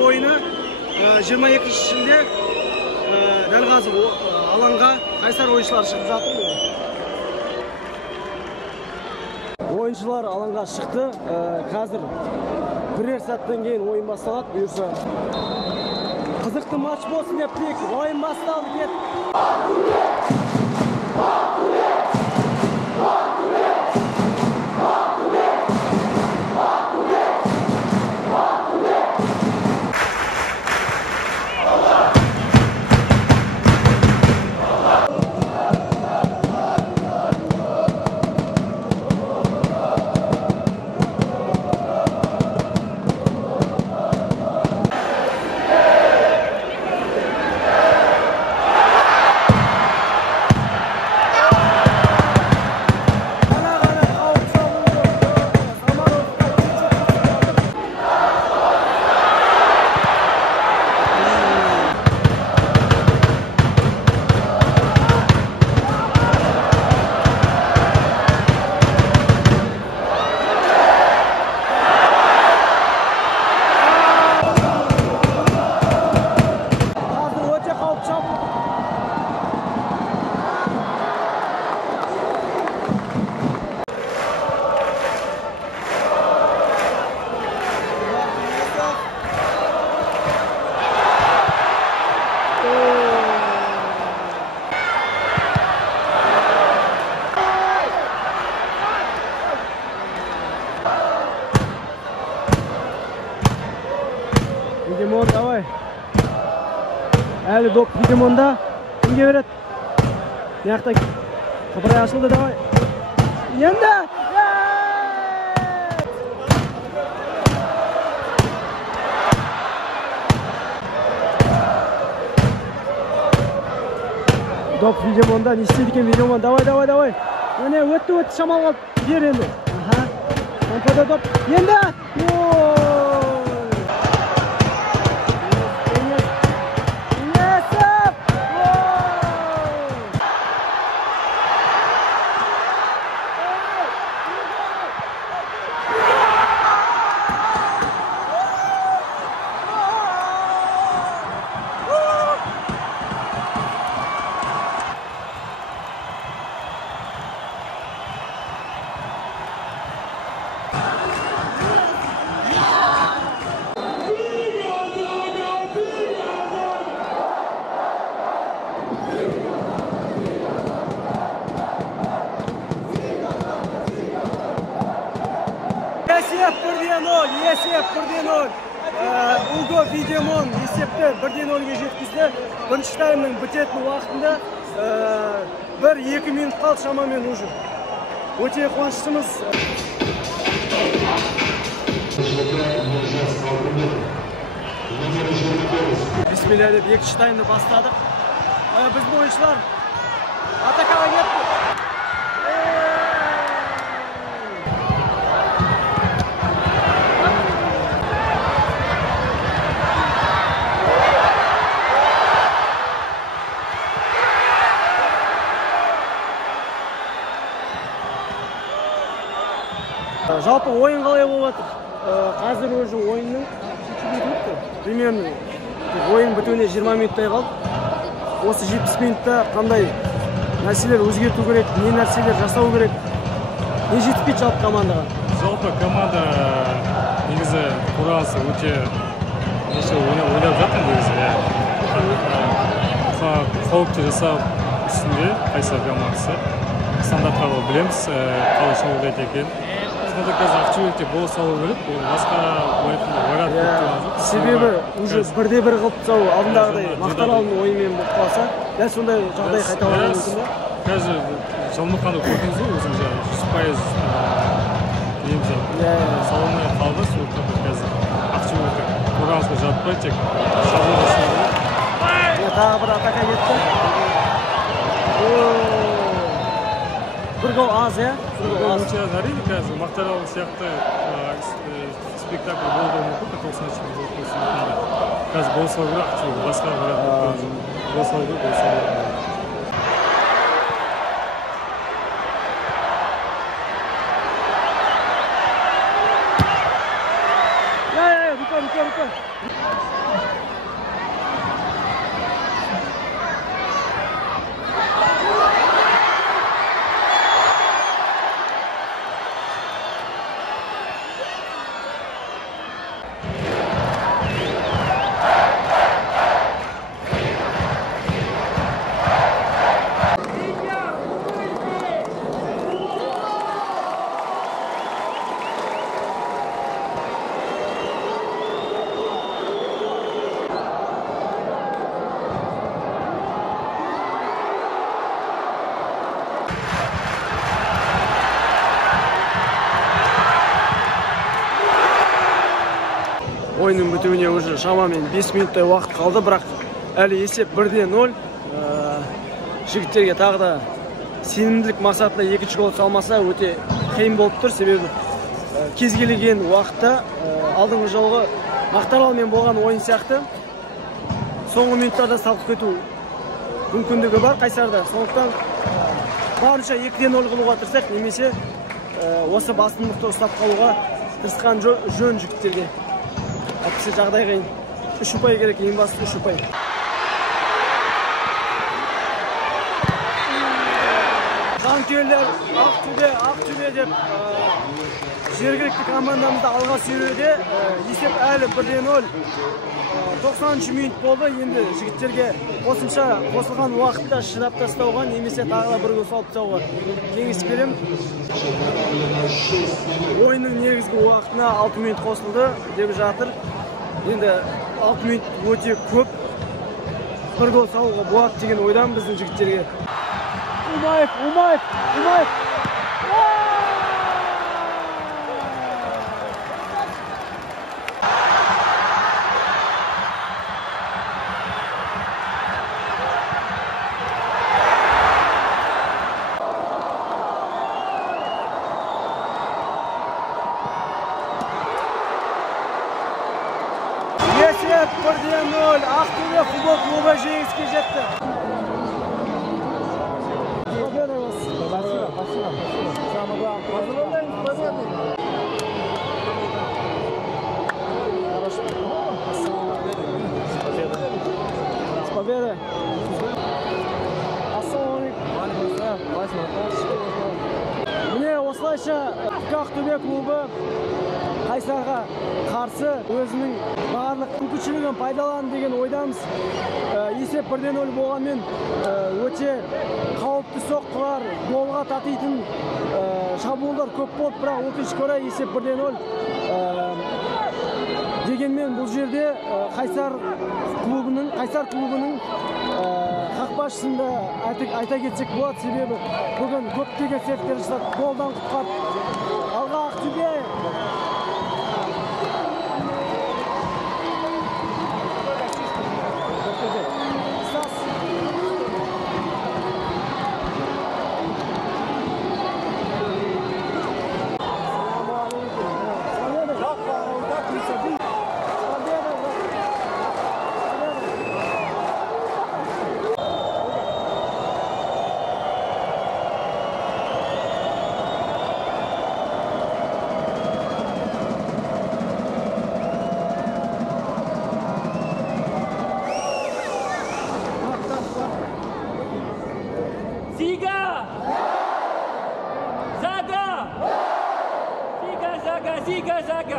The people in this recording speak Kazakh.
ойыны 22 шілде дәл қазір алаңға қайсар ойыншылар шығып жатыр. Ойыншылар алаңға шықты. Қазір бірер сәттен кейін ойын басталады. Бұйырса қызықты матч болсын деп тілейік. Ойын басталды, кет. Видимон, давай. Әлі доп Видимонда. Кімге береді? Мияқта қапырай ашылды, давай. Енді! Доп Видимонда. Не істейді екен Видимон? Давай, давай, давай. Өне, өтті, шамал қалды. Бер енді. Компада доп. Енді! Есеп 1-0. Уго Видимон есепті 1-0-ге жеткізді. Бірінші таймның бітетін уақытында 1-2 минут қалды шамамен уже. Өте қуаныштымыз. Бисмилля деп екінші таймды бастадық. Біздің ойыншылар атакаға кетті. Жалпы ойын қалай болып жатыр? Қазір уже ойынның примерно ойын бітуіне 20 минуттай қалды. Осы 70 минутта қандай нәрселер өзгерту керек, не нәрселер жасау керек? Не жетіспейді жалпы командаға? Жалпы команда негізі Қорғанысы өте ойнап жатыр негізі. Қауіпті жасау үстінде қайсар командасы. Стандарттарды білеміз, қалай шабуылдайды екен. Қазір Ақтөбеде гол салу керек, басқа ойында ойрат болып тұрған жоқ. Себебі уже 1-1 қылып тастау алдындағыдай мақтаралдың ойымен болып қалса, дәл сондай жағдай қайталануы мүмкін бе? Қазір Жалмұқанды көрдіңіз ғой, өзің 100% салмай қалды, сондықтан қазір Ақтөбеде Қорғанысқа жатпай тек шабуыл жасау. Тағы бір атака кетті. Бір гол аз, иә? Әрине қазір Мақтарал сияқты спектакль болуы мүмкін, 90 жыл қазір гол салу керек, басқа гол салу керек. Рука. Ойынның бітуіне уже шамамен 5 минуттай уақыт қалды, бірақ әлі есеп 1-0. Жігіттерге тағы да сенімділік мақсатында екінші гол салмаса өте қиын болып тұр, себебі кез келген уақытта алдыңғы жолғы Мақтааралмен болған ойын сияқты соңғы минуттарда салып кету мүмкіндігі бар Қайсарда. Сондықтан барынша 2-0 қылуға тырысайық, немесе осы басымдықты ұстап қалуға тырысқан жөн жігіттерге. Әйтпесе жағдай қиын. 3 ұпай керек, ең бастысы 3 ұпай. Жанкүйерлер Ақтөбе деп жергілікті командамызды алға сүйреуде. Есеп әлі 1-0. 90 минут болды. Енді жігіттерге қосымша қосылған уақытта шыдап тастауға, немесе тағы да бір гол салып тастауға кеңес беремін. Ойынның негізгі уақытына 6 минут қосылды деп жатыр. Енді 6 минут өте көп. Бір гол салуға болады деген ойдан біздің жігіттерге. Умаев! Есеп 1-0. Ақтөбе футбол клубы жеңіске жетті. Победа. Міне осылайша Ақтөбе клубы Қайсарға қарсы өзінің барлық мүмкіншілігін пайдаланды деген ойдамыз. Есеп 1-0 болғанмен өте қауіпті соққылар, голға татитын шабуылдар көп болды, бірақ өкінішке орай есеп 1-0. Дегенмен бұл жерде Қайсар клубының қақпашысында айта кетсек болады, себебі бүгін көптеген сәттер жасап голдан құтқарды. Алға Ақтөбе! Zaga!